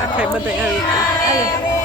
આખા બધા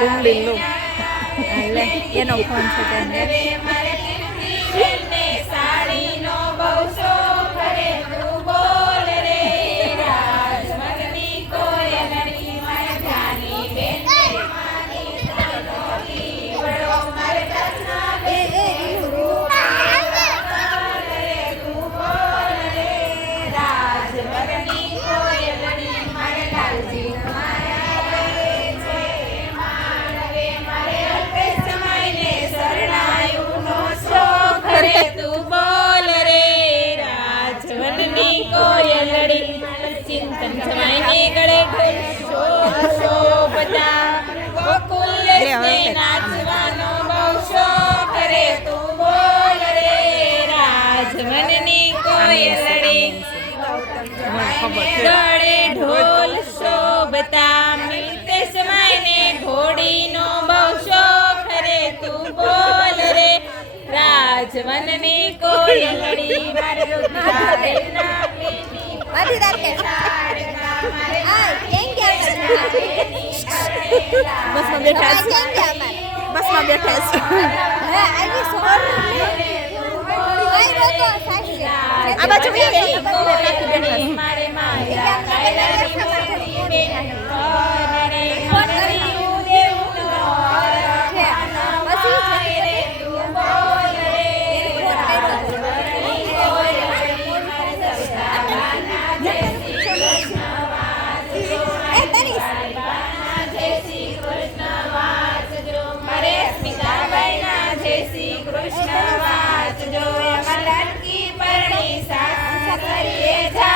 กุ้งลิงลูกอะไรเย็นออกคนแสดงเนี่ย ચિંતન સમયને ગળે હવે તે. નાચવાનો બહુ શોખ રે તું બોલ રે ખબર છે. ગળે ઢોલ શોભતા મિલતે સમયને ઘોડીનો બહુ શોખ રે તું બોલ રે રાજવનની મારી ગયા બસમાં બેઠા છે. બસમાં બેઠા છે. આ બાજુ વહી Yes, he.